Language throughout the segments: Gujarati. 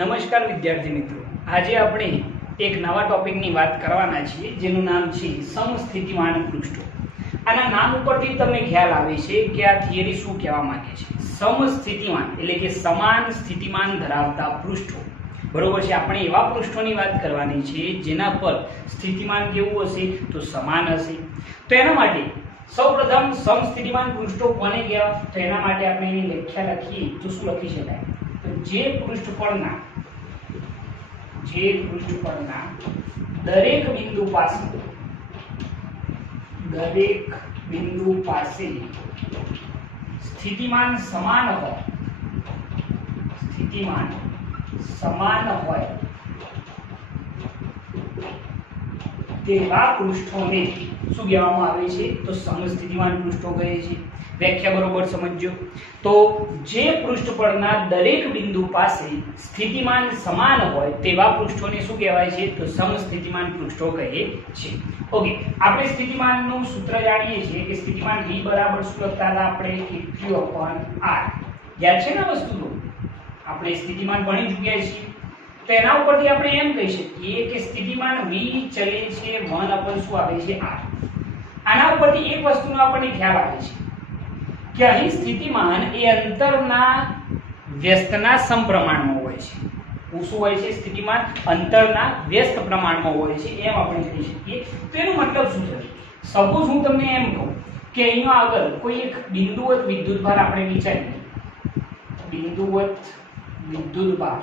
નમસ્કાર વિદ્યાર્થી મિત્રો, આજે આપણે એક નવા ટોપિકની વાત કરવાના છીએ જેનું નામ છે સમસ્થિતિમાન પૃષ્ઠો. આના નામ ઉપરથી તમને ખ્યાલ આવે છે કે આ થિયરી શું કહેવા માંગે છે. સમસ્થિતિમાન એટલે કે સમાન સ્થિતિમાન ધરાવતા પૃષ્ઠો. બરોબર છે. આપણે એવા પૃષ્ઠોની વાત કરવાની છે જેના પર સ્થિતિમાન કેવું હશે તો સમાન હશે. તો એના માટે સૌપ્રથમ સમસ્થિતિમાન પૃષ્ઠો કોને કહેવાય? તો એના માટે આપણે એની વ્યાખ્યા લખીએ તો શું લખી શકાય? તો જે પૃષ્ઠ પરના દરેક બિંદુ પાસે સ્થિતિમાન સમાન હોય તેવા પૃષ્ઠોને શું કહેવામાં આવે છે તો સમસ્થિતિમાન પૃષ્ઠો કહે છે. વ્યાખ્યા બરોબર સમજજો. તો જે પૃષ્ઠ પરના દરેક બિંદુ પાસે સ્થિતિમાન સમાન હોય તેવા પૃષ્ઠોને શું કહેવાય છે તો સમસ્થિતિમાન પૃષ્ઠો કહે છે. ઓકે, આપણે સ્થિતિમાનનું સૂત્ર જાણીએ છીએ કે સ્થિતિમાન V બરાબર શું લખતા હતા આપણે કે Q/R. યાદ છે ને વસ્તુ? તો આપણે સ્થિતિમાન ભણી ચૂક્યા છીએ. તો એના ઉપરથી આપણે એમ કહી શકીએ કે સ્થિતિમાન V ચલે છે 1/શું આવે છે R. આના ઉપરથી એક વસ્તુનો આપણને ખ્યાલ આવે છે કે અહીં સ્થિતિમાન એ અંતરના વ્યસ્તના સમપ્રમાણમાં હોય છે. શું હોય છે? સ્થિતિમાન અંતરના વ્યસ્ત પ્રમાણમાં હોય છે એમ આપણે કહી શકીએ. તો એનો મતલબ શું થશે? સપોઝ હું તમને એમ કહું કે અહીંયા આગળ કોઈ એક બિંદુવત વિદ્યુતભાર આપણે વિચારીએ. બિંદુવત વિદ્યુતભાર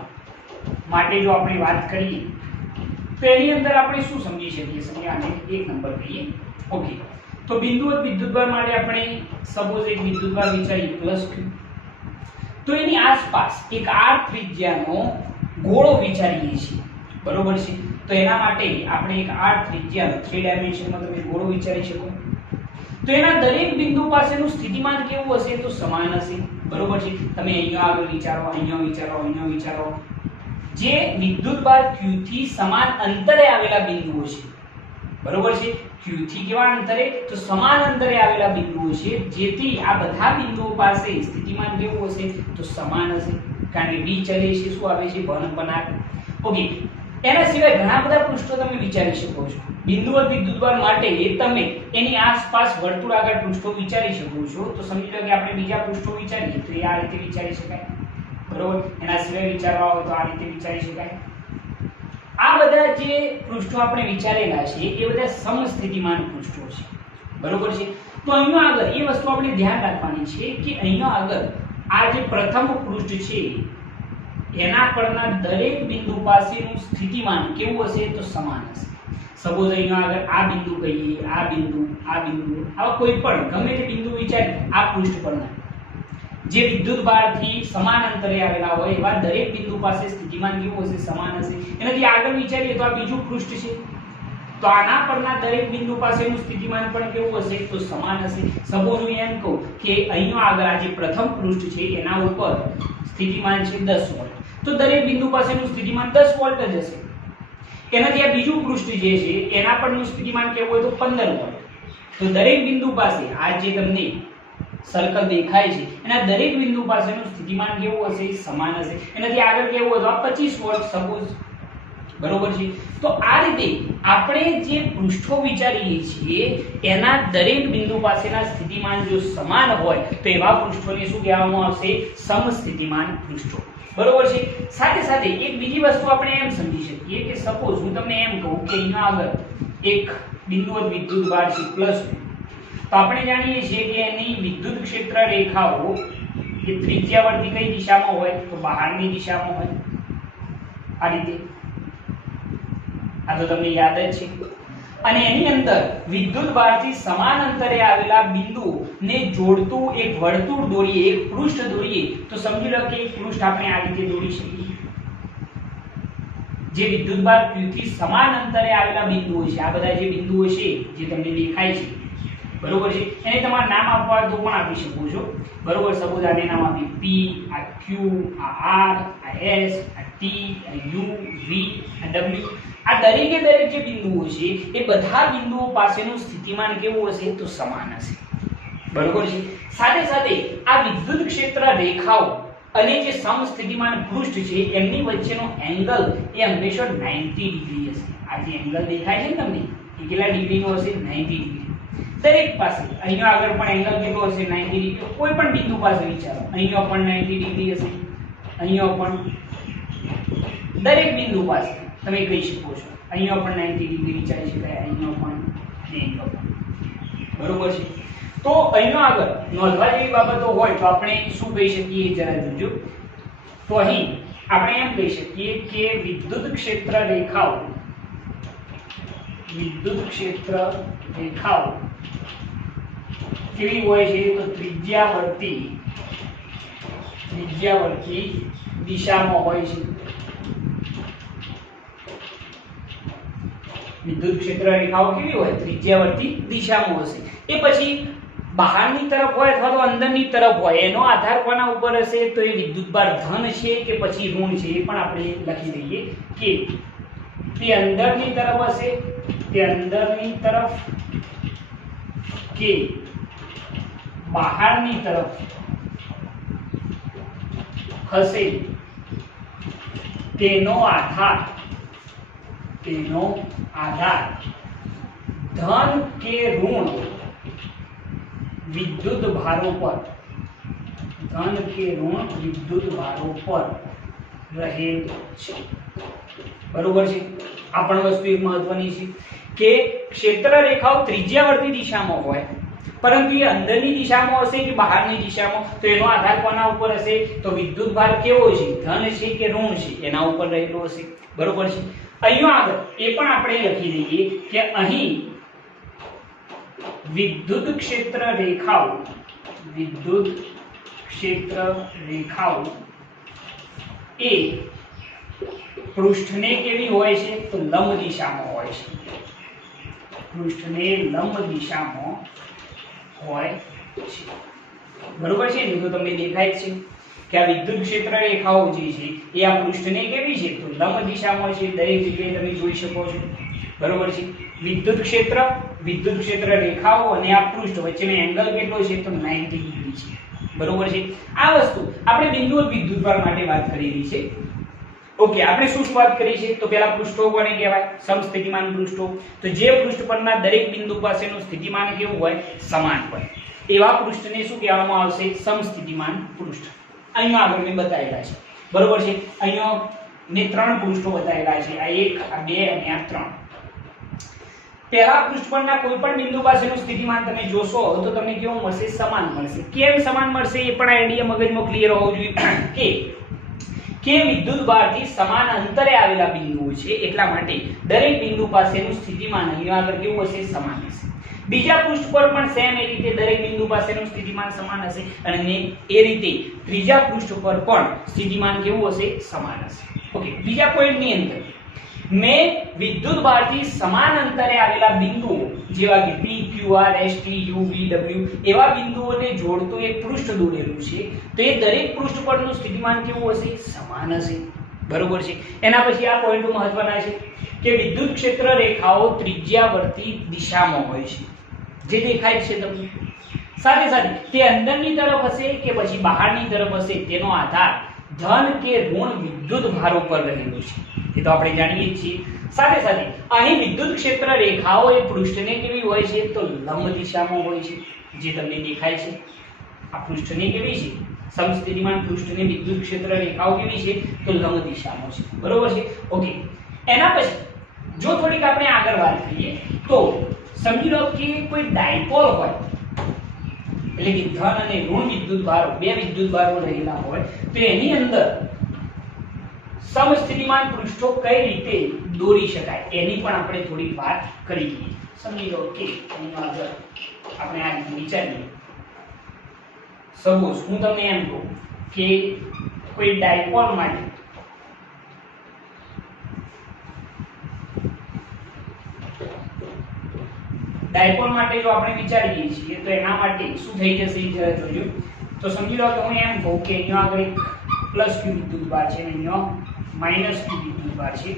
માટે જો આપણે વાત કરીએ તો એની અંદર આપણે શું સમજી શકીએ? સમજી આને એક નંબર કહીએ. ઓકે, તો બિંદુવત વિદ્યુતભાર માટે આપણે સપોઝ એક વિદ્યુતભાર વિચારીએ +Q. તો એની આસપાસ એક R ત્રિજ્યાનો ગોળો વિચારીએ છીએ. બરોબર છે. તો એના માટે આપણે એક R ત્રિજ્યાનો 3 ડાયમેન્શનમાં તમે ગોળો વિચારી શકો. તો એના દરેક બિંદુ પાસેનું સ્થિતિમાન કેવું હશે તો સમાન હશે. બરોબર છે. તમે અહીંયા આગળ વિચારો, અહીંયા વિચારો, અહીંયા વિચારો. જે વિદ્યુતભાર Q થી સમાન અંતરે આવેલા બિંદુઓ છે. બરોબર છે. Q થી કેવા અંતરે તો સમાન અંતરે આવેલા બિંદુઓ છે, જેથી આ બધા બિંદુઓ પાસે સ્થિતિમાન કેવું હશે તો સમાન હશે. કારણ કે V ચલે છે શું આવે છે 1/R. ઓકે, એના સિવાય ઘણા બધા પૃષ્ઠો તમે વિચારી શકો છો. બિંદુવત વિદ્યુતભાર માટે તમે એની આસપાસ વર્તુળાકાર પૃષ્ઠો વિચારી શકો છો. તો સમજી લો કે આપણે બીજા પૃષ્ઠો વિચારીએ તો એ આ રીતે વિચારી શકાય. બરોબર. એના સિવાય વિચારવા હોય તો આ રીતે વિચારી શકાય. આ બધા જે પૃષ્ઠો આપણે વિચારેલા છે એ બધા સમસ્થિતિમાન પૃષ્ઠો છે. બરોબર છે. તો અહીંયા આગળ એ વસ્તુ આપણે ધ્યાન રાખવાની છે કે અહીંયા આગળ આ જે પ્રથમ પૃષ્ઠ છે એના પરના દરેક બિંદુ પાસેનું સ્થિતિમાન કેવું હશે તો સમાન હશે. સપોઝ અહીંયા આગળ આ બિંદુ કહીએ, આ બિંદુ, આવા કોઈ પણ ગમે તે બિંદુ વિચારીએ આ પૃષ્ઠ પરના જે વિદ્યુતભારથી સમાન અંતરે આવેલા હોય એવા દરેક બિંદુ પાસે સ્થિતિમાન કેવું હશે સમાન હશે. એનાથી આગળ વિચારીએ તો આ બીજું પૃષ્ઠ છે. તો આના પરના દરેક બિંદુ પાસેનું સ્થિતિમાન પણ કેવું હશે તો સમાન હશે. સપોઝ હું એમ કહું કે અહીંયા આગળ આ જે પ્રથમ પૃષ્ઠ છે એના ઉપર સ્થિતિમાન છે 10 વોલ્ટ. તો દરેક બિંદુ પાસેનું સ્થિતિમાન 10 વોલ્ટ જ હશે. એનાથી આ બીજું પૃષ્ઠ જે છે એના પરનું સ્થિતિમાન કેવું હોય તો 15 વોલ્ટ. તો દરેક બિંદુ પાસે આ જે તમને સર્કલ દેખાય છે એના દરેક બિંદુ પાસેનું સ્થિતિમાન કેવું હશે સમાન હશે. એનાથી આગળ કેવું હોય તો આ 25 વોલ્ટ સપોઝ. બરોબર છે. તો આ રીતે આપણે જે પૃષ્ઠો વિચારીએ છીએ એના દરેક બિંદુ પાસેના સ્થિતિમાન જો સમાન હોય તો એવા પૃષ્ઠોને શું કહેવામાં આવશે સમસ્થિતિમાન પૃષ્ઠો. બરોબર છે. સાથે સાથે એક બીજી વસ્તુ આપણે એમ સમજી શકીએ કે સપોઝ હું તમને એમ કહું કે અહીંયા આગળ એક બિંદુવત વિદ્યુતભાર છે +Q. તો આપણે જાણીએ છીએ કે એની વિદ્યુત ક્ષેત્ર રેખાઓ એ ત્રિજ્યાવર્તી કઈ દિશામાં હોય તો બહારની દિશામાં હોય. આ રીતે આ તો તમને યાદ જ છે. અને એની અંદર વિદ્યુતભારથી સમાન અંતરે આવેલા બિંદુઓને જોડતું એક વર્તુળ દોરીએ, એક પૃષ્ઠ દોરીએ તો સમજી લો કે એક પૃષ્ઠ આપણે આ રીતે દોરી શકીએ. જે વિદ્યુતભાર Q થી સમાન અંતરે આવેલા બિંદુઓ છે, આ બધા જે બિંદુઓ છે જે તમને દેખાય છે. બરોબર છે. એને તમારું નામ આપવા હોય તો પણ આપી શકો છો. બરોબર. સપોઝ આને નામ આપી P, આ Q, આ R, આ S, આ T, આ U, V, આ W. આ દરેકે દરેક જે બિંદુઓ છે એ બધા બિંદુઓ પાસેનું સ્થિતિમાન કેવું હશે તો સમાન હશે. બરોબર છે. સાથે સાથે આ વિદ્યુત ક્ષેત્ર રેખાઓ અને જે સમસ્થિતિમાન પૃષ્ઠ છે એમની વચ્ચેનો એંગલ એ હંમેશા 90 ડિગ્રી હશે. આ જે એંગલ દેખાય છે ને તમને એ કેટલા ડિગ્રીનો હશે? 90 ડિગ્રી. દરેક પાસે અહીંયા આગળ પણ એંગલ કેટલો હશે? 90 ડિગ્રી. કોઈ પણ બિંદુ પાસે વિચારો, અહીંયા પણ 90 ડિગ્રી હશે, અહીંયા પણ, દરેક બિંદુ પાસે તમે કહી શકો છો. અહીંયા પણ 90 ડિગ્રી વિચારી શકાય, અહીંયા પણ, અહીંયા પણ. બરોબર છે. તો અહીંયા આગળ નોંધવા જેવી બાબતો હોય તો આપણે શું કહી શકીએ જરા જોજો. તો અહીં આપણે એમ કહી શકીએ કે વિદ્યુત ક્ષેત્ર રેખાઓ કેવી હોય છે? તો ત્રિજ્યાવર્તી દિશામાં હોય છે. વિદ્યુત ક્ષેત્ર રેખાઓ કેવી હોય? ત્રિજ્યાવર્તી દિશામાં હશે. એ પછી બહારની તરફ હોય અથવા તો અંદરની તરફ હોય, એનો આધાર કોના ઉપર હશે? તો એ વિદ્યુતભાર ધન છે કે પછી ઋણ છે, એ પણ આપણે લખી દઈએ કે તે અંદરની તરફ હશે, તે અંદરની તરફ કે બહારની તરફ હશે, તેનો આધાર ધન કે ઋણ વિદ્યુત ભારો પર રહે છે. બરોબર છે. આ પણ વસ્તુ એક મહત્વની છે કે ક્ષેત્ર રેખાઓ ત્રિજ્યાવર્તી દિશામાં હોય, પરંતુ એ અંદરની દિશામાં હશે કે બહારની દિશામાં, તો એનો આધાર કોના ઉપર હશે? તો વિદ્યુત ભાર કેવો છે? ધન છે કે ઋણ છે, એના ઉપર રહેલો હશે. બરોબર છે. અહીંયા આગળ એ પણ આપણે લખી દઈએ કે અહીં વિદ્યુત ક્ષેત્ર રેખાઓ એ પૃષ્ઠને કેવી હોય છે? તો લંબ દિશામાં હોય છે. પૃષ્ઠને લંબ દિશામાં હોય છે. બરોબર છે. તો તમને દેખાય છે કે આ વિદ્યુત ક્ષેત્ર રેખાઓ જે છે એ આ પૃષ્ઠને કેવી છે? તો લંબ દિશામાં છે. દરેક જગ્યાએ તમે જોઈ શકો છો. બરોબર છે. વિદ્યુત ક્ષેત્ર રેખાઓ અને આ પૃષ્ઠ વચ્ચેનો એંગલ કેટલો છે? તો 90 ડિગ્રી છે. બરોબર છે. આ વસ્તુ આપણે બિંદુ વિદ્યુતભાર માટે વાત કરી રહી છે. ઓકે, આપણે શું વાત કરી છે? તો પહેલા પૃષ્ઠો કોને કહેવાય? સમસ્થિતિમાન પૃષ્ઠો. તો જે પૃષ્ઠ પરના દરેક બિંદુ પાસેનું સ્થિતિમાન કેવું હોય? સમાન હોય. એવા પૃષ્ઠને શું કહેવામાં આવશે? સમસ્થિતિમાન પૃષ્ઠ. અહીંયા આગળ મેં બતાવેલા છે. બરોબર છે. અહીંયા મેં 3 પૃષ્ઠો બતાવેલા છે. આ 1, આ 2 અને આ 3. પહેલા પૃષ્ઠ પરના કોઈ પણ બિંદુ પાસેનું સ્થિતિમાન તમે જોશો તો તમને કેવું મળશે? સમાન મળશે. કેમ સમાન મળશે? એ પણ આઈડિયા મગજમાં ક્લિયર હોવો જોઈએ કે વિદ્યુત ભારથી સમાન અંતરે આવેલા બિંદુઓ છે, એટલા માટે દરેક બિંદુ પાસેનું સ્થિતિમાન અહીંયા આગળ કેવું હશે? સમાન હશે. બીજા પૃષ્ઠ પર પણ સેમ એ રીતે દરેક બિંદુ પાસેનું સ્થિતિમાન સમાન હશે, અને એ રીતે ત્રીજા પૃષ્ઠ પર પણ સ્થિતિમાન કેવું હશે? સમાન હશે. ઓકે, બીજા પોઈન્ટની અંદર મેં વિદ્યુત ભારથી સમાન અંતરે આવેલા બિંદુઓ જેવા કે P, Q, R, S, T, U, V, W એવા બિંદુઓને જોડતું એક પૃષ્ઠ દોરેલું છે. તો એ દરેક પૃષ્ઠ પરનું સ્થિતિમાન કેવું હશે? સમાન હશે. બરોબર છે. એના પછી આ પોઈન્ટ મહત્વના છે કે વિદ્યુત ક્ષેત્ર રેખાઓ ત્રિજ્યાવર્તી દિશામાં હોય છે, જે દેખાય છે તમને. સાથે સાથે તે અંદરની તરફ હશે કે પછી બહારની તરફ હશે, તેનો આધાર ધન કે ઋણ વિદ્યુત ભારો પર રહેલો છે. એ તો આપણે જાણીએ છીએ. સાથે સાથે અહીં વિદ્યુત ક્ષેત્ર રેખાઓ એ પૃષ્ઠને કેવી હોય છે? તો લંબ દિશામાં હોય છે, જે તમને દેખાય છે. આ પૃષ્ઠને કેવી છે? સમસ્થિતિમાન પૃષ્ઠને વિદ્યુત ક્ષેત્ર રેખાઓ કેવી છે? તો લંબ દિશામાં છે. બરોબર છે. ઓકે, એના પછી જો થોડીક આપણે આગળ વાત કરીએ તો સમજી લો કે કોઈ ડાયપોલ હોય, એટલે કે ધન અને ઋણ વિદ્યુત ભારો, બે વિદ્યુત ભારો રહેલા હોય, તો એની અંદર સમસ્થિતિમાન પૃષ્ઠો કઈ રીતે દોરી શકાય એની પણ આપણે થોડી વાત કરીએ. સમજી લો કે એની આગળ આપણે આ રીતે વિચારીએ. સપોઝ હું તમને એમ કહું કે કોઈ ડાયપોલ માટે જો આપણે વિચારીએ છીએ તો એના માટે શું થઈ જશે જરા જોજો. તો સમજી લો કે હું એમ કહું કે અહીંયા આગળ એક પ્લસ q વિદ્યુતભાર છે અને અહીંયા માઈનસ q વિદ્યુતભાર છે.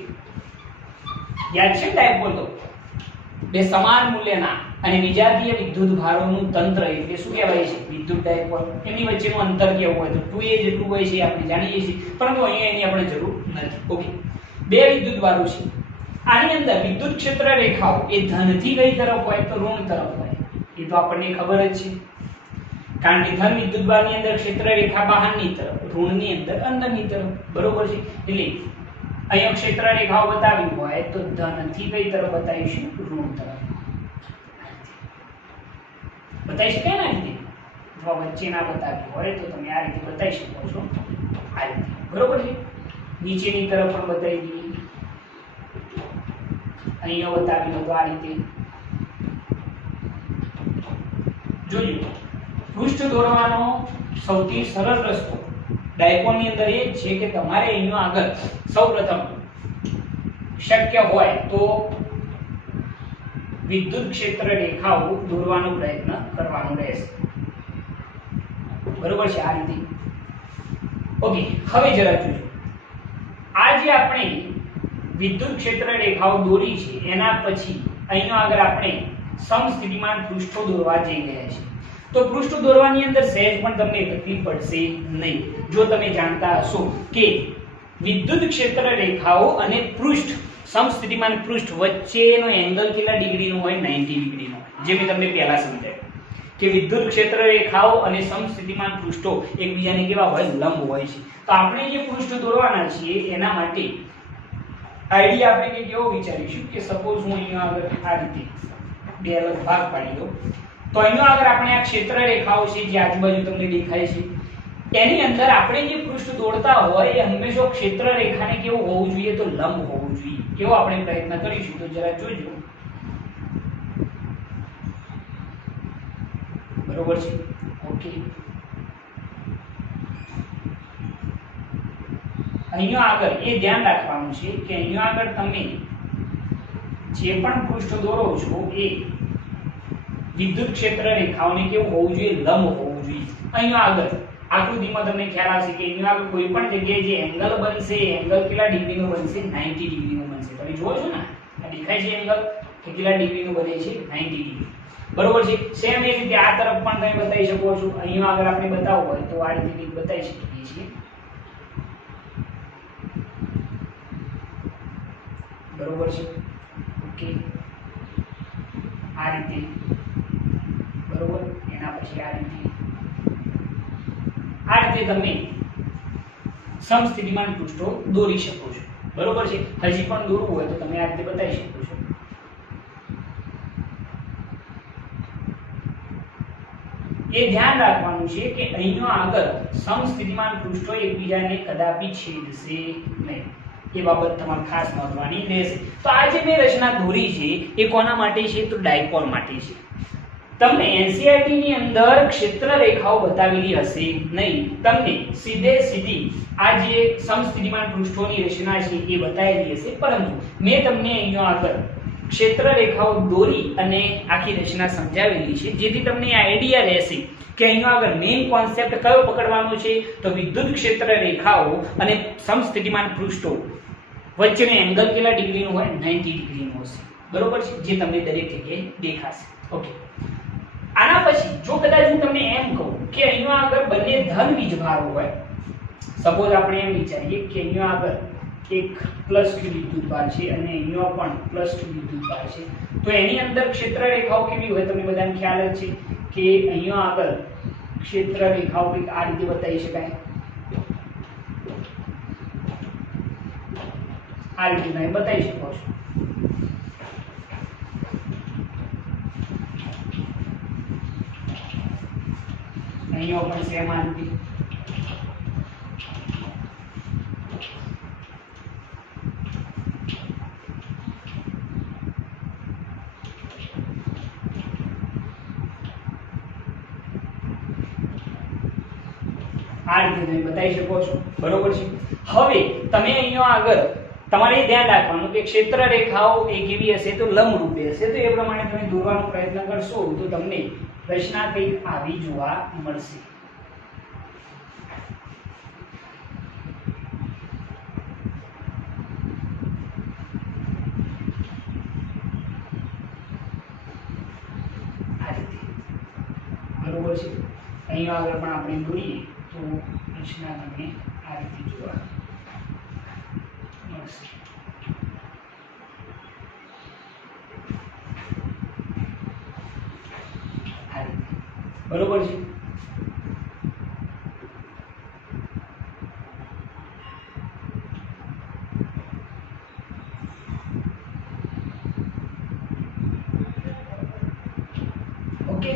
યાદ છે ડાયપોલ? તો બે સમાન મૂલ્યના અને વિજાતીય વિદ્યુત ભારોનું તંત્ર એટલે શું કહેવાય છે? વિદ્યુત ડાયપોલ. એની વચ્ચેનું અંતર કેવું હોય તો 2a જેટલું હોય છે આપણે જાણીએ છીએ, પરંતુ અહીંયા એની આપણે જરૂર નથી. ઓકે, બે વિદ્યુત ભારો છે. આની અંદર વિદ્યુત ક્ષેત્ર રેખાઓ એ ધનથી કઈ તરફ હોય તો ઋણ તરફ હોય. એ તો આપણને ખબર જ છે, કારણ કે ધન વિદ્યુત ભારની અંદર ક્ષેત્ર રેખા બહારની તરફ, ઋણની અંદર અંદરની તરફ. બરોબર છે? એટલે અહીંયા ક્ષેત્ર રેખાઓ બતાવી હોય તો ધનથી કઈ તરફ બતાવીશું? ઋણ તરફ બતાવી શકાય ને આ રીતે. અથવા વચ્ચે ના બતાવી હોય તો તમે આ રીતે બતાવી શકો છો, આ રીતે. બરોબર છે? નીચેની તરફ પણ બતાવી દઈએ, અહીંયા બતાવી દો તો આ રીતે. જોજો, પૃષ્ઠ દોરવાનો સૌથી સરળ રસ્તો ડાયપોલની અંદર એ છે કે તમારે અહીંનો આગળ સૌપ્રથમ શક્ય હોય તો વિદ્યુત ક્ષેત્ર રેખાઓ દોરવાનો પ્રયત્ન કરવાનો રહેશે. બરોબર છે? આ રીતે. ઓકે, હવે જરા જોજો, આ જે આપણે વિદ્યુત ક્ષેત્ર રેખાઓ દોરી છે એના પછી અહીંનો આગળ આપણે સમસ્થિતિમાન પૃષ્ઠો દોરવા જઈ રહ્યા છીએ. તો પૃષ્ઠ દોરવાની અંદર સહેજ પણ તમને તકલીફ પડશે નહીં, જો તમે જાણતા હશો કે વિદ્યુત ક્ષેત્ર રેખાઓ અને પૃષ્ઠ, સમસ્થિતિમાન પૃષ્ઠ વચ્ચેનો એંગલ કેટલા ડિગ્રીનો હોય? 90 ડિગ્રીનો હોય. જે મેં તમને પહેલા સમજાવ્યું કે વિદ્યુત ક્ષેત્ર રેખાઓ અને સમસ્થિતિમાન પૃષ્ઠો એકબીજાને કેવા હોય? લંબ હોય છે. તો આપણે જે પૃષ્ઠ દોરવાના છીએ એના માટે આઈડિયા આપણે કે કેવો વિચારીશું કે સપોઝ હું અહીંયા આગળ આ રીતે બે અલગ ભાગ પાડી દઉં, તો અહીંયા આગળ આપણે આ ક્ષેત્ર રેખાઓ છે જે આજુબાજુ તમને દેખાય છે એની અંદર આપણે જે પૃષ્ઠ દોરતા હોય એ હંમેશા ક્ષેત્ર રેખાને કેવું હોવું જોઈએ? તો લંબ હોવું જોઈએ. કેવો આપણે પ્રયત્ન કરીશું તો જરા જોજો. બરોબર છે? ઓકે, અહીંયા આગળ એ ધ્યાન રાખવાનું છે કે અહીંયા આગળ તમે જે પણ પૃષ્ઠ દોરો છો એ વિદ્યુત ક્ષેત્ર રેખાઓને કેવું હોવું જોઈએ? લંબ હોવું જોઈએ. અહીંયા આગળ આકૃતિમાં તમને ખ્યાલ આવશે કે અહીંયા આગળ કોઈ પણ જગ્યાએ જે એંગલ બનશે એ એંગલ કેટલા ડિગ્રીનો બનશે? 90 ડિગ્રીનો બનશે. તમે જુઓ છો ને, આ દેખાય છે એંગલ કે કેટલા ડિગ્રીનો બને છે? 90 ડિગ્રી. બરોબર છે? સેમ એ રીતે આ તરફ પણ તમે બતાવી શકો છો. અહીંયા આગળ આપણે બતાવવું હોય તો આ રીતે બતાવી શકીએ છીએ. બરોબર છે? ઓકે, આ રીતે. બરોબર? એના પછી આ રીતે તમે સમસ્થિતિમાન પૃષ્ઠો દોરી શકો છો. બરોબર છે? હજી પણ દોરવું હોય તો તમે આ રીતે બતાવી શકો છો. એ ધ્યાન રાખવાનું છે કે અહીંનો આગળ સમસ્થિતિમાન પૃષ્ઠો એકબીજાને કદાપી છેદશે નહીં. એ બાબત તમારે ખાસ નોંધવાની રહેશે. તો આ જે મેં રચના દોરી છે એ કોના માટે છે? તો ડાયપોલ માટે છે. તમને એનસીઈઆરટી ની અંદર ક્ષેત્ર રેખાઓ બતાવેલી હશે નહીં, તમને સીધી આ જે સમસ્થિતિમાન પૃષ્ઠોની રચના છે એ બતાવેલી હશે, પરંતુ મેં તમને અહીંયા આગળ ક્ષેત્ર રેખાઓ દોરી અને આખી રચના સમજાવેલી છે, જેથી તમને આઈડિયા રહેશે કે અહીંયા આગળ મેઇન કોન્સેપ્ટ કયો પકડવાનો છે? તો વિદ્યુત ક્ષેત્ર રેખાઓ અને સમસ્થિતિમાન પૃષ્ઠો વચ્ચેનો એંગલ કેટલા ડિગ્રીનો હોય? 90 ડિગ્રીનો હશે. બરોબર છે? જે તમને દરેક જગ્યાએ દેખાશે. ઓકે, આના પછી જો કદાચ હું તમને એમ કહું કે અહીંયા આગળ બંને ધન વીજભારો હોય, સપોઝ આપણે એમ વિચારીએ કે અહીંયા આગળ એક પ્લસ q વિદ્યુતભાર છે અને અહીંયા પણ પ્લસ q વિદ્યુતભાર છે, તો એની અંદર ક્ષેત્ર રેખાઓ કેવી હોય? તમને બધાને ખ્યાલ જ છે કે અહીંયા આગળ ક્ષેત્ર રેખાઓ કંઈક આ રીતે બતાવી શકાય. આ રીતે તમે બતાવી શકો છો. અહીંયા પણ સેમ આ રીતે. આ રીતે તમે બતાવી શકો છો. બરોબર છે? હવે તમે અહીંયા આગળ તમારે ધ્યાન રાખવાનું કે ક્ષેત્ર રેખાઓ એ કેવી હશે? તો લંબ રૂપે હશે. તો એ પ્રમાણે તમે દોરવાનો પ્રયત્ન કરશો તો તમને રચના કંઈક આવી જોવા મળશે. બરોબર છે। અહીંયા આગળ પણ આપણે જોઈએ તો રચના તમને આ રીતે જોવા મળશે। આ રીતે બરોબર છે। ઓકે,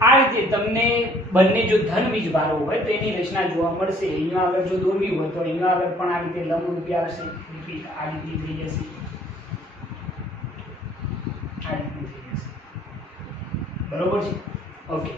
આ રીતે તમને બંને જો ધન વીજભારો હોય તો એની રચના જોવા મળશે। અહીંયા આગળ જો દોરવી હોય તો અહીંયા આગળ પણ આ રીતે લંબરૂપી આવશે, આ રીતે થઈ જશે, આ રીતે થઈ જશે, બરોબર છે। ઓકે,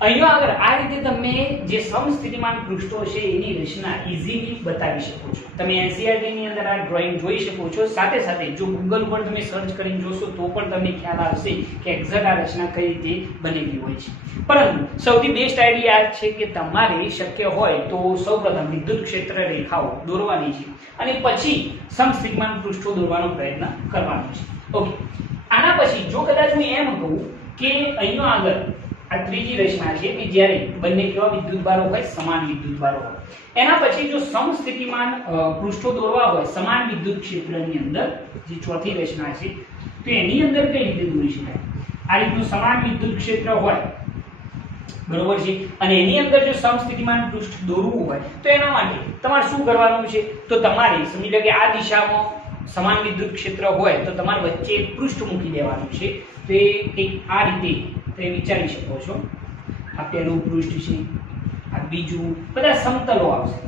અહીંયા આગળ આ રીતે તમે જે સમસ્થિતિમાન પૃષ્ઠો છે એની રચના ઈઝીલી બતાવી શકો છો। તમે એનસીઈઆરટી ની અંદર આ ડ્રોઈંગ જોઈ શકો છો। સાથે સાથે જો ગૂગલ પર તમે સર્ચ કરીને જોશો તો પણ તમને ખ્યાલ આવશે કે એક્ઝેક્ટ આ રચના કઈ રીતે બનેલી હોય છે। પરંતુ સૌથી બેસ્ટ આઈડિયા છે કે તમારે શક્ય હોય તો સૌપ્રથમ વિદ્યુત ક્ષેત્ર રેખાઓ દોરવાની છે અને પછી સમસ્થિતિમાન પૃષ્ઠો દોરવાનો પ્રયત્ન કરવાનો છે। ઓકે, આના પછી જો કદાચ હું એમ કહું કે અહીંયા આગળ આ ત્રીજી રચના છે કે જ્યારે બંને કેવા વિદ્યુતભારો હોય, સમાન વિદ્યુતભારો હોય, એના પછી જો સમસ્થિતિમાન પૃષ્ઠો દોરવા હોય સમાન વિદ્યુત ક્ષેત્રની અંદર, જે ચોથી રચના છે તો એની અંદર કઈ રીતે દોરી શકાય? આ રીતનું સમાન વિદ્યુત ક્ષેત્ર હોય, બરોબર છે, અને એની અંદર જો સમસ્થિતિમાન પૃષ્ઠ દોરવું હોય તો એના માટે તમારે શું કરવાનું છે? તો તમારે સમજી લો કે આ દિશામાં સમાન વિદ્યુત ક્ષેત્ર હોય તો તમારે વચ્ચે એક પૃષ્ઠ મૂકી દેવાનું છે। તો એ કંઈક આ રીતે તમે વિચારી શકો છો। આ પહેલું પૃષ્ઠ છે, આ બીજું, બધા સમતલો આવશે,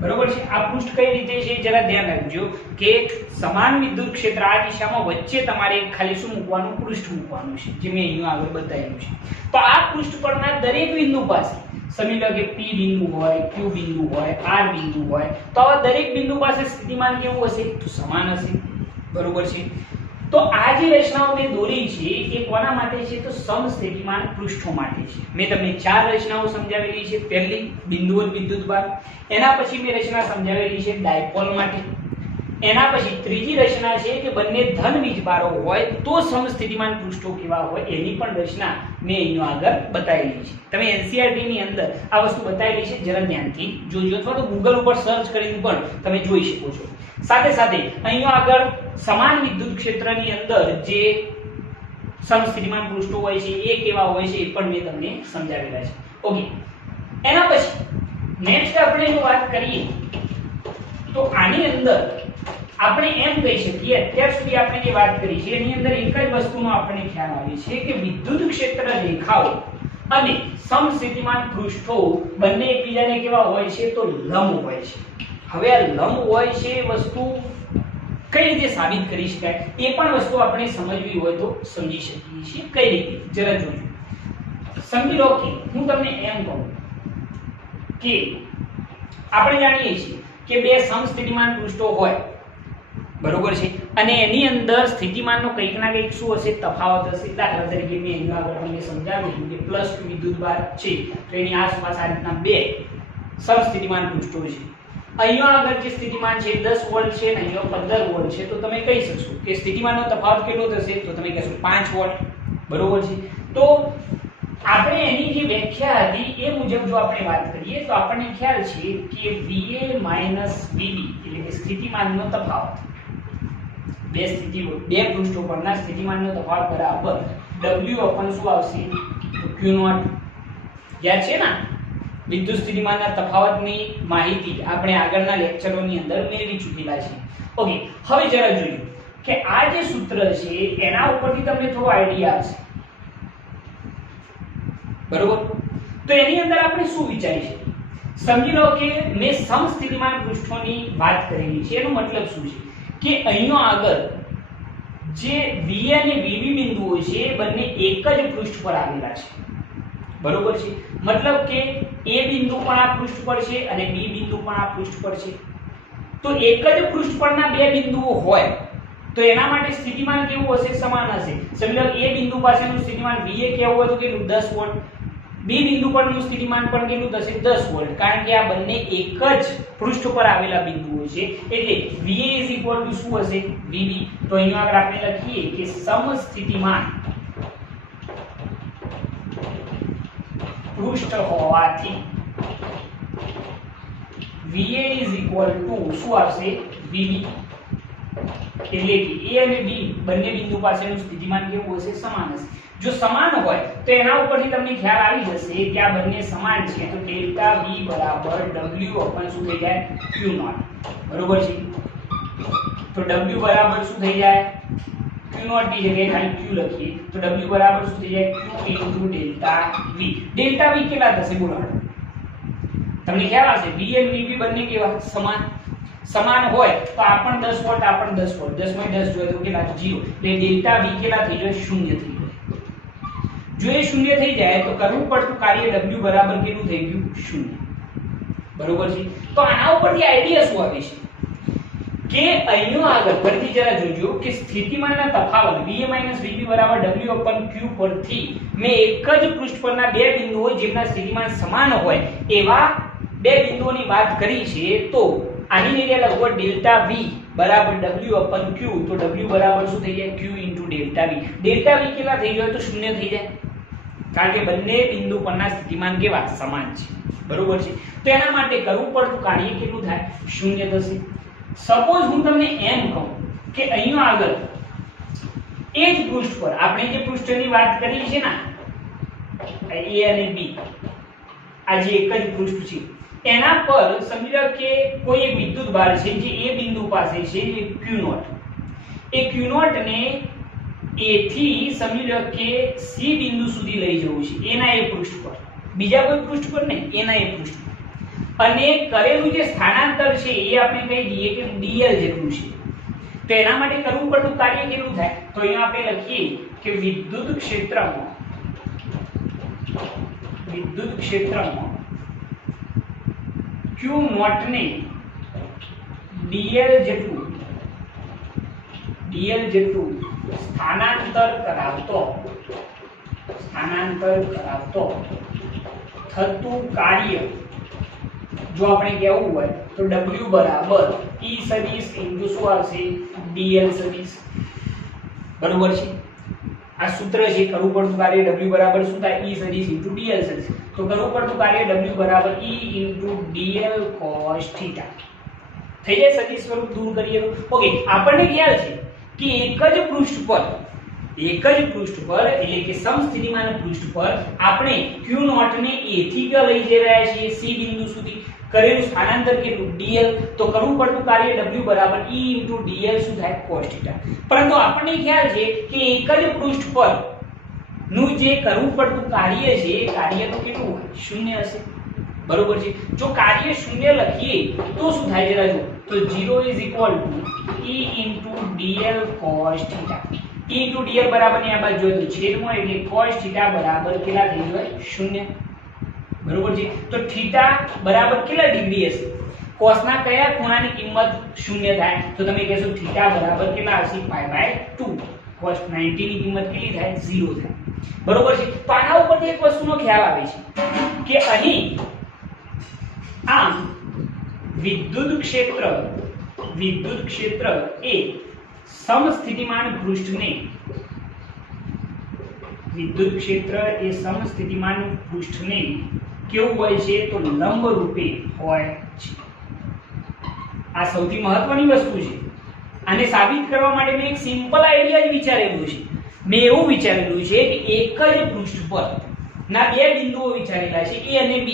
બરોબર છે। આ પૃષ્ઠ કઈ રીતે છે જરા ધ્યાન રાખજો કે સમાન વિદ્યુત ક્ષેત્ર આ દિશામાં વચ્ચે તમારે ખાલી શું મૂકવાનું? પૃષ્ઠ મૂકવાનું છે, જે મેં અહીંયા આગળ બતાવ્યું છે। તો આ પૃષ્ઠ પરના દરેક બિંદુ પાસે સમજી લો કે P બિંદુ હોય, Q બિંદુ હોય, R બિંદુ હોય, તો આવા દરેક બિંદુ પાસે સ્થિતિમાન કેવું હશે? તો સમાન હશે, બરોબર છે। તો આ જે રચનાઓ મેં દોરી છે એ કોના માટે છે? તો સમસ્થિતિમાન પૃષ્ઠો માટે છે। મેં તમને ચાર રચનાઓ સમજાવેલી છે। પહેલી બિંદુવત વિદ્યુતભાર, એના પછી મેં રચના સમજાવેલી છે ડાયપોલ માટે, એના પછી ત્રીજી રચના છે કે બંને ધન વીજભારો હોય તો સમસ્થિતિમાન પૃષ્ઠો કેવા હોય એની પણ રચના મેં અહીંયા આગળ બતાવેલી છે। તમે એનસીઈઆરટી ની અંદર આ વસ્તુ બતાવેલી છે, જરા ધ્યાનથી જોજો અથવા તો ગૂગલ ઉપર સર્ચ કરીને પણ તમે જોઈ શકો છો। સાથે સાથે અહીંયા આગળ સમાન વિદ્યુત ક્ષેત્રની અંદર જે સમસ્થિતિમાન પૃષ્ઠો હોય છે એ કેવા હોય છે એ પણ મેં તમને સમજાવેલા છે। ઓકે, એના પછી નેક્સ્ટ આપણે જો વાત કરીએ તો આની અંદર આપણે એમ કહી શકીએ અત્યાર સુધી આપણે જે વાત કરી છે એની અંદર એક જ વસ્તુનો આપણને ખ્યાલ આવે છે કે વિદ્યુત ક્ષેત્ર રેખાઓ અને સમસ્થિતિમાન પૃષ્ઠો બંને એકબીજાને કેવા હોય છે? તો લંબ હોય છે। હવે આ લંબ હોય છે એ વસ્તુ કઈ રીતે સાબિત કરી શકાય એ પણ વસ્તુ આપણે સમજવી હોય તો સમજી શકીએ છીએ। કઈ રીતે જરા જોજો। સમજી લો કે હું તમને એમ કહું કે આપણે જાણીએ છીએ કે બે સમસ્થિતિમાન પૃષ્ઠો હોય, બરોબર છે, અને એની અંદર સ્થિતિમાનનો કંઈક ના કંઈક શું હશે? તફાવત હશે। દાખલા તરીકે મેં અહીંયા આગળ તમને સમજાવ્યું કે +2 વિદ્યુતભાર છે તો એની આસપાસ આ રીતના બે સમસ્થિતિમાન પૃષ્ઠો છે। અહીંયા આગળ જે સ્થિતિમાન છે 10 વોલ્ટ છે અને અહીંયા 15 વોલ્ટ છે, તો તમે કહી શકશો કે સ્થિતિમાનનો તફાવત કેટલો થશે? તો તમે કહેશો 5 વોલ્ટ, બરોબર છે। તો આપણે એની જે વ્યાખ્યા હતી એ મુજબ જો આપણે વાત કરીએ તો આપણને ખ્યાલ છે કે VA - VB એટલે કે સ્થિતિમાનનો તફાવત, બે પૃષ્ઠો પરના સ્થિતિમાનનો તફાવત બરાબર W અપન શું આવશે? તો Q0। યાદ છે ને? વિદ્યુત સ્થિતિમાનના તફાવતની માહિતી આપણે આગળના લેક્ચરોની અંદર મેળવી ચૂકેલા છે। ઓકે, હવે જરા જોઈએ કે આ જે સૂત્ર છે એના ઉપરથી તમને થોડો આઈડિયા આવશે, બરોબર? તો એની અંદર આપણે શું વિચારી છે? સમજી લો કે મેં સમસ્થિતિમાન પૃષ્ઠોની વાત કરેલી છે, એનો મતલબ શું છે કે અહીંયા આગળ જે VA અને VB બિંદુઓ છે એ બંને એક જ પૃષ્ઠ પર આવેલા છે, બરોબર છે। મતલબ કે A બિંદુ પણ આ પૃષ્ઠ પર છે અને B બિંદુ પણ આ પૃષ્ઠ પર છે। તો એક જ પૃષ્ઠ પરના બે બિંદુઓ હોય તો એના માટે સ્થિતિમાન કેવું હશે? સમાન હશે। સમજી લો A બિંદુ પાસેનું સ્થિતિમાન VA કેવું હોય તો કેટલું? 10 વોલ્ટ। B બિંદુ પરનું સ્થિતિમાન પણ કેટલું થશે? 10 વોલ્ટ, કારણ કે આ બંને એક જ પૃષ્ઠ પર આવેલા બિંદુઓ છે એટલે VA શું હશે? VB। તો અહીંયા આગળ આપણે લખીએ કે સમસ્થિતિમાન પૃષ્ઠ હોવાથી VA ઇઝ ઇક્વલ ટુ શું આવશે VB, એટલે કે A અને B બંને બિંદુ પાસેનું સ્થિતિમાન કેવું હશે સમાન હશે. જો સમાન હોય તો એના ઉપરથી તમને ખ્યાલ આવી જશે કે આ બંને સમાન છે તો ડેલ્ટા V બરાબર W અપન શું થઈ જાય Q0, બરોબર છે. તો W બરાબર શું થઈ જાય Q0 ની જગ્યાએ ખાલી Q લખીએ તો W બરાબર શું થઈ જાય Q into delta V. Delta V કેટલા થશે બોલો તમને ખ્યાલ આવશે V અને VB બંને કેવા સમાન હોય તો આ પણ 10 વોલ્ટ આ પણ 10 વોલ્ટ 10 માં 10 જોઈએ તો કેટલા 0 એટલે ડેલ્ટા V કેટલા થઈ જાય 0 થઈ જાય. જો એ 0 થઈ જાય તો કરવું પડતું કાર્ય W બરાબર કેટલું થઈ ગયું 0, બરોબર છે. તો આના ઉપરથી આઈડિયા શું આવે છે કે અહીંનો આગળ ફરીથી જરા જોજો કે સ્થિતિમાનના તફાવત VA VB બરાબર W upon Q પરથી મેં એક જ પૃષ્ઠ પરના બે બિંદુઓ જેમના સ્થિતિમાન સમાન હોય એવા બે બિંદુઓની વાત કરી છે. તો આની જગ્યાએ લખો ડેલ્ટા V બરાબર W upon Q, તો W બરાબર શું થઈ જાય Q into delta V. Delta V કેટલા થઈ જાય તો 0 થઈ જાય કારણ કે બંને બિંદુ પરના સ્થિતિમાન કેવા સમાન છે, બરોબર છે. તો એના માટે કરવું પડતું કાર્ય કેટલું થાય 0 થશે. સપોઝ હું તમને એમ કહું કે અહીંયા આગળ એ જ પૃષ્ઠ પર આપણે જે પૃષ્ઠની વાત કરી છે ને A અને B, આ જે એક જ પૃષ્ઠ છે એના પર સમજી લો કે કોઈ એક વિદ્યુત ભાર છે જે એ બિંદુ પાસે છે જે Q0, એ Q0 ને A થી સમજી લો કે C બિંદુ સુધી લઈ જવું છે એના એ પૃષ્ઠ પર, બીજા કોઈ પૃષ્ઠ પર નહીં એના એ પૃષ્ઠ પર. અને કરેલું જે સ્થાનાંતર છે એ આપણે કહી દઈએ કે dl જેટલું છે. તો એના માટે કરવું પડતું કાર્ય કેટલું થાય તો અહીંયા આપણે લખીએ કે વિદ્યુત ક્ષેત્રમાં Q0 ને dl જેટલું સ્થાનાંતર કરાવતો થતું કાર્ય જો આપણે કહેવું હોય તો W બરાબર E સદિશ ઇન્ટુ શું આવશે dl સદિશ, બરોબર છે. આ સૂત્ર છે કરવું પડતું કાર્ય W બરાબર શું થાય E સદિશ ઇન્ટુ dl સદિશ. તો કરવું પડતું કાર્ય W બરાબર E ઇન્ટુ dl cos θ થઈ જાય. સદિશ સ્વરૂપ દૂર કરીએ તો ઓકે આપણને ખ્યાલ છે કે એક જ પૃષ્ઠ પર એટલે કે સમસ્થિતિમાન પૃષ્ઠ પર આપણે Q0 ને A થી લઈ જઈ રહ્યા છીએ C બિંદુ સુધી. કરેલું સ્થાનાંતર કેટલું dl, તો કરવું પડતું કાર્ય W બરાબર E into dl શું થાય cos θ. પરંતુ આપણને ખ્યાલ છે કે એક જ પૃષ્ઠ પર નું જે કરવું પડતું કાર્ય છે એ કાર્ય તો કેટલું હોય 0 હશે, બરોબર છે. જો કાર્ય 0 લખીએ તો શું થાય જરા જો તો 0 is equal to E into dl cos θ. E into dl બરાબર ની આ બાજુ જોઈએ તો છેદમાં એટલે cos θ બરાબર કેટલા થઈ જાય 0, બરોબર છે. તો થીટા બરાબર કેટલા ડિગ્રી હશે cos ના કયા ખૂણાની કિંમત 0 થાય તો તમે કહેશો થીટા બરાબર કેટલા આવશે π/2, cos 90 ની કિંમત કેટલી થાય 0 થાય, બરોબર છે. તો આના ઉપરથી એક વસ્તુનો ખ્યાલ આવે છે કે અહીં આમ વિદ્યુત ક્ષેત્ર એ સમસ્થિતિમાન પૃષ્ઠને કેવું હોય છે તો લંબ રૂપે હોય છે. આ સૌથી મહત્વની વસ્તુ છે. આને સાબિત કરવા માટે મેં એક સિમ્પલ આઈડિયા જ વિચારેલું છે. મેં એવું વિચારેલું છે કે એક જ પૃષ્ઠ પર ના બે બિંદુઓ વિચારેલા છે A અને B,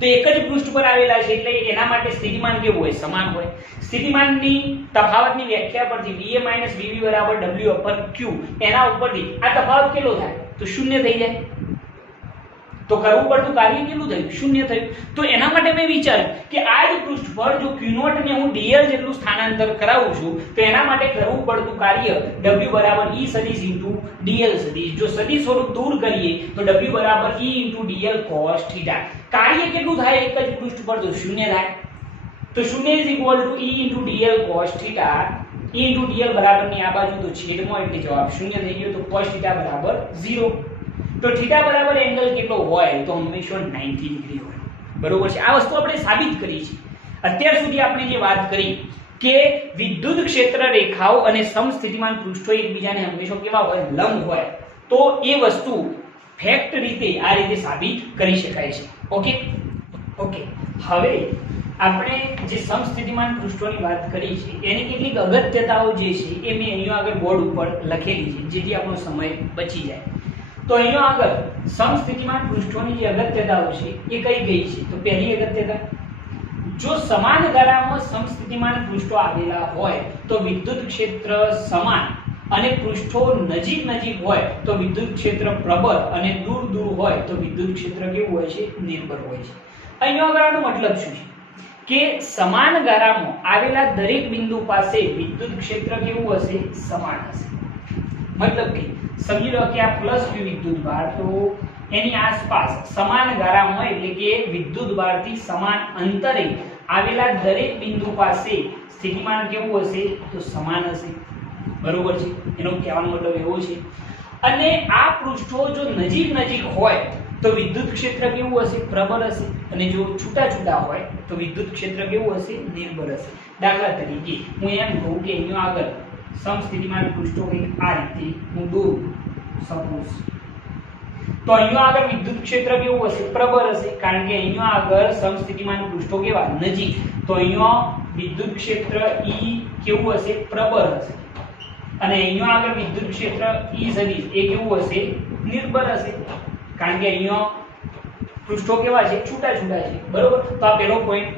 તો એક જ પૃષ્ઠ પર આવેલા છે એટલે એના માટે સ્થિતિમાન કેવું હોય સમાન હોય. સ્થિતિમાનની તફાવતની વ્યાખ્યા પરથી VA VB બરાબર W upon Q એના ઉપરથી આ તફાવત કેટલો થાય તો 0 થઈ જાય. તો કરવું પડતું કાર્ય કેટલું થયું 0 થયું. તો એના માટે મેં વિચાર્યું કે આ જ પૃષ્ઠ પર જો Q0 ને હું dl જેટલું સ્થાનાંતર કરાવું છું તો એના માટે કરવું પડતું કાર્ય W બરાબર E સદિશ ઇન્ટુ dl સદિશ. જો સદિશ સ્વરૂપ દૂર કરીએ તો W બરાબર E ઇન્ટુ dl cos θ. કાર્ય કેટલું થાય એક જ પૃષ્ઠ પર તો 0 થાય. તો 0 is equal to E into dl cos θ. E into dl બરાબર ની આ બાજુ તો છેદમાં એટલે જવાબ 0 થઈ ગયો. તો cos θ બરાબર 0. તો થીટા બરાબર એંગલ કેટલો હોય તો હંમેશા 90 ડિગ્રી હોય, બરોબર છે. આ વસ્તુ આપણે સાબિત કરી છે. અત્યાર સુધી આપણે જે વાત કરી કે વિદ્યુત ક્ષેત્ર રેખાઓ અને સમસ્થિતિમાન પૃષ્ઠો એકબીજાને હંમેશા કેવા હોય લંબ હોય, તો એ વસ્તુ ફેક્ટ રીતે આ રીતે સાબિત કરી શકાય છે. ઓકે હવે આપણે જે સમસ્થિતિમાન પૃષ્ઠોની વાત કરી છે એની કેટલીક અગત્યતાઓ જે છે એ મેં અહીંયા આગળ બોર્ડ ઉપર લખેલી છે જેથી આપણો સમય બચી જાય. તો અહીંયા આગળ સમસ્થિતિમાન પૃષ્ઠોની જે અગત્યતાઓ છે એ કઈ ગઈ છે? તો પહેલી અગત્યતા, જો સમાન ગાળામાં સમસ્થિતિમાન પૃષ્ઠો આવેલા હોય તો વિદ્યુત ક્ષેત્ર સમાન અને પૃષ્ઠો નજીક હોય તો વિદ્યુત ક્ષેત્ર પ્રબળ અને દૂર હોય તો વિદ્યુત ક્ષેત્ર કેવું હોય છે? નિર્બળ હોય છે. અહીંયા આગળ આનો મતલબ શું છે કે સમાન ગાળામાં આવેલા દરેક બિંદુ પાસે વિદ્યુત ક્ષેત્ર કેવું હશે? સમાન હશે. મતલબ કે સમજી લો કે આ પ્લસ q વિદ્યુતભાર, તો એની આસપાસ સમાન ગાળામાં એટલે કે વિદ્યુતભારથી સમાન અંતરે આવેલા દરેક બિંદુ પાસે સ્થિતિમાન કેવું હશે? તો સમાન હશે. બરોબર છે? એનો કહેવાનો મતલબ એવો છે. અને આ પૃષ્ઠો જો નજીક હોય તો વિદ્યુત ક્ષેત્ર કેવું હશે? પ્રબળ હશે. અને જો છૂટા હોય તો વિદ્યુત ક્ષેત્ર કેવું હશે? નિર્બળ હશે. દાખલા તરીકે હું એમ કહું કે અહીંયા આગળ સમસ્થિતિમાન પૃષ્ઠો કંઈક આ રીતે હું દોરું સપોઝ, તો અહીંયા આગળ વિદ્યુત ક્ષેત્ર કેવું હશે? પ્રબળ હશે. કારણ કે અહીંયા આગળ સમસ્થિતિમાન પૃષ્ઠો કેવા? નજીક. તો અહીંયા વિદ્યુત ક્ષેત્ર E કેવું હશે? પ્રબળ હશે. અને અહીંયા આગળ વિદ્યુત ક્ષેત્ર E સદિશ એ કેવું હશે? નિર્બળ હશે. કારણ કે અહીંયા પૃષ્ઠો કેવા છે? છૂટા છે. બરોબર? તો આ પહેલો પોઈન્ટ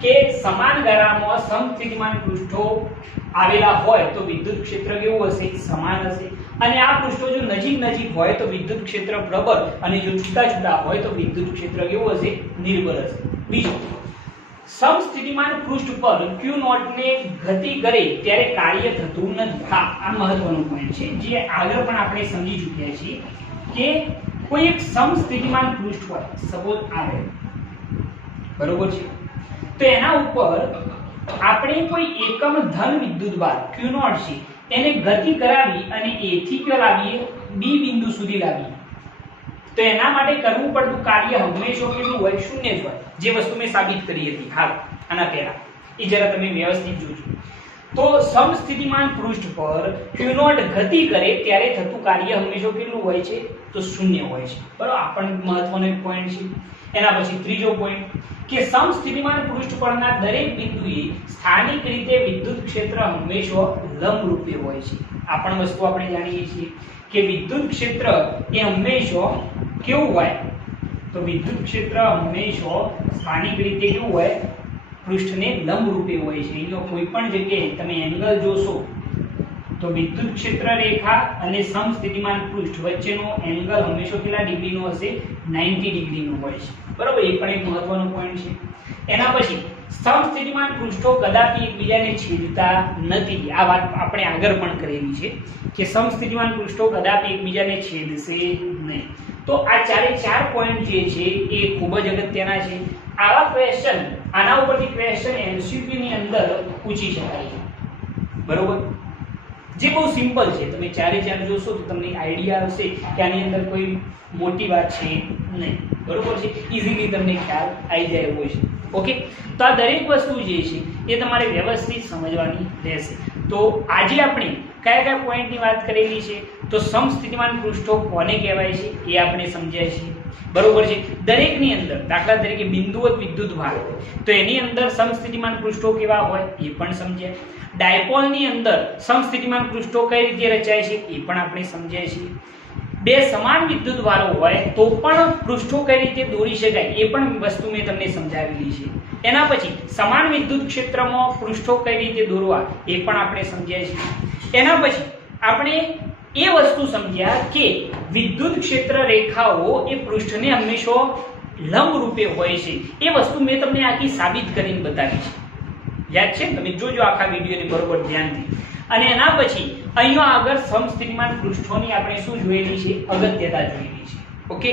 કે સમાન ગાળામાં સમસ્થિતિમાન પૃષ્ઠો આવેલા હોય તો વિદ્યુત ક્ષેત્ર કેવું હશે? સમાન હશે. અને આ પૃષ્ઠો જો નજીક હોય તો વિદ્યુત ક્ષેત્ર પ્રબળ અને જો છૂટા હોય તો વિદ્યુત ક્ષેત્ર કેવું હશે? નિર્બળ હશે. બીજું, સમસ્થિતિમાન પૃષ્ઠ પર q નોટ ને ગતિ કરે ત્યારે કાર્ય થતું નથી. હા, આ મહત્વનો પોઈન્ટ છે જે આગળ પણ આપણે સમજી ચૂક્યા છીએ કે કોઈ એક સમસ્થિતિમાન પૃષ્ઠ હોય, સપોઝ આવે, બરોબર છે, તો એના ઉપર આપણે કોઈ એકમ ધન વિદ્યુતભાર q નોટ છે એને ગતિ કરાવી અને a થી ક્યાં લાવીએ? b બિંદુ સુધી લાવીએ. તો એના માટે કરવું પડતું કાર્ય હંમેશા કેટલું હોય? શૂન્ય જ હોય. જે વસ્તુ મેં સાબિત કરી હતી હાલ આના પહેલા, એ જરા તમે વ્યવસ્થિત જોજો. તો સમસ્થિતિમાન પૃષ્ઠ પર q નોટ ગતિ કરે ત્યારે થતું કાર્ય હંમેશા કેટલું હોય છે? તો શૂન્ય હોય છે. બરાબર? આ પણ મહત્વનો એક પોઈન્ટ છે. એના પછી ત્રીજો પોઈન્ટ કે સમસ્થિતિમાન પૃષ્ઠ પરના દરેક બિંદુએ સ્થાનિક રીતે વિદ્યુત ક્ષેત્ર હંમેશા લંબરૂપે હોય છે. આ પણ વસ્તુ આપણે જાણીએ છીએ કે વિદ્યુત ક્ષેત્ર એ હંમેશા કેવું હોય? તો વિદ્યુત ક્ષેત્ર હંમેશા સ્થાનિક રીતે કેવું હોય? પૃષ્ઠને લંબરૂપે હોય છે. અહીંયા કોઈ પણ જગ્યાએ તમે એંગલ જોશો તો વિદ્યુત ક્ષેત્ર રેખા અને સમસ્થિતિમાન પૃષ્ઠ વચ્ચેનો એંગલ હંમેશા કેટલા ડિગ્રીનો હશે? 90 ડિગ્રીનો હોય છે. બરાબર? એ પણ એક મહત્વનો પોઈન્ટ છે. એના પછી સમસ્થિતિમાન પૃષ્ઠો કદાપી એકબીજાને છેદતા નથી. આ વાત આપણે આગળ પણ કરેલી છે કે સમસ્થિતિમાન પૃષ્ઠો કદાપી એકબીજાને છેદશે નહીં. તો આ ચાર પોઈન્ટ જે છે એ ખૂબ જ અગત્યના છે. આવા ક્વેશ્ચન, આના ઉપરથી ક્વેશ્ચન MCQ ની અંદર પૂછી શકાય છે. બરોબર? જે બહુ સિમ્પલ છે. તમે ચારે જોશો તો તમને આઈડિયા આવશે કે આની અંદર કોઈ મોટી વાત છે નહીં. બરોબર છે? ઈઝીલી તમને ખ્યાલ આવી જાય એવું છે. ઓકે? તો આ દરેક વસ્તુ જે છે એ તમારે વ્યવસ્થિત સમજવાની રહેશે. તો આજે આપણે કયા પોઈન્ટની વાત કરેલી છે? તો સમસ્થિતિમાન પૃષ્ઠો કોને કહેવાય છે એ આપણે સમજ્યા છીએ. બરોબર છે? દરેકની અંદર દાખલા તરીકે બિંદુવત વિદ્યુતભાર, તો એની અંદર સમસ્થિતિમાન પૃષ્ઠો કેવા હોય એ પણ સમજ્યા. ડાયપોલની અંદર સમસ્થિતિમાન પૃષ્ઠો કઈ રીતે રચાય છે એ પણ આપણે સમજ્યા છીએ. બે સમાન વિદ્યુતભારો હોય તો પણ પૃષ્ઠો કઈ રીતે દોરી શકાય એ પણ વસ્તુ મેં તમને સમજાવેલી છે. એના પછી સમાન વિદ્યુત ક્ષેત્રમાં પૃષ્ઠો કઈ રીતે દોરવા એ પણ આપણે સમજ્યા છીએ. એના પછી આપણે એ વસ્તુ સમજ્યા કે વિદ્યુત ક્ષેત્ર રેખાઓ એ પૃષ્ઠને હંમેશા લંબ રૂપે હોય છે. એ વસ્તુ મેં તમને આખી સાબિત કરીને બતાવી છે. યાદ છે? તમે જોજો આખા વિડીયોને બરોબર ધ્યાનથી. અને એના પછી અહીંયા આગળ સમસ્થિતિમાન પૃષ્ઠોની આપણે શું જોયેલી છે? અગત્યતા જોયેલી છે. ઓકે?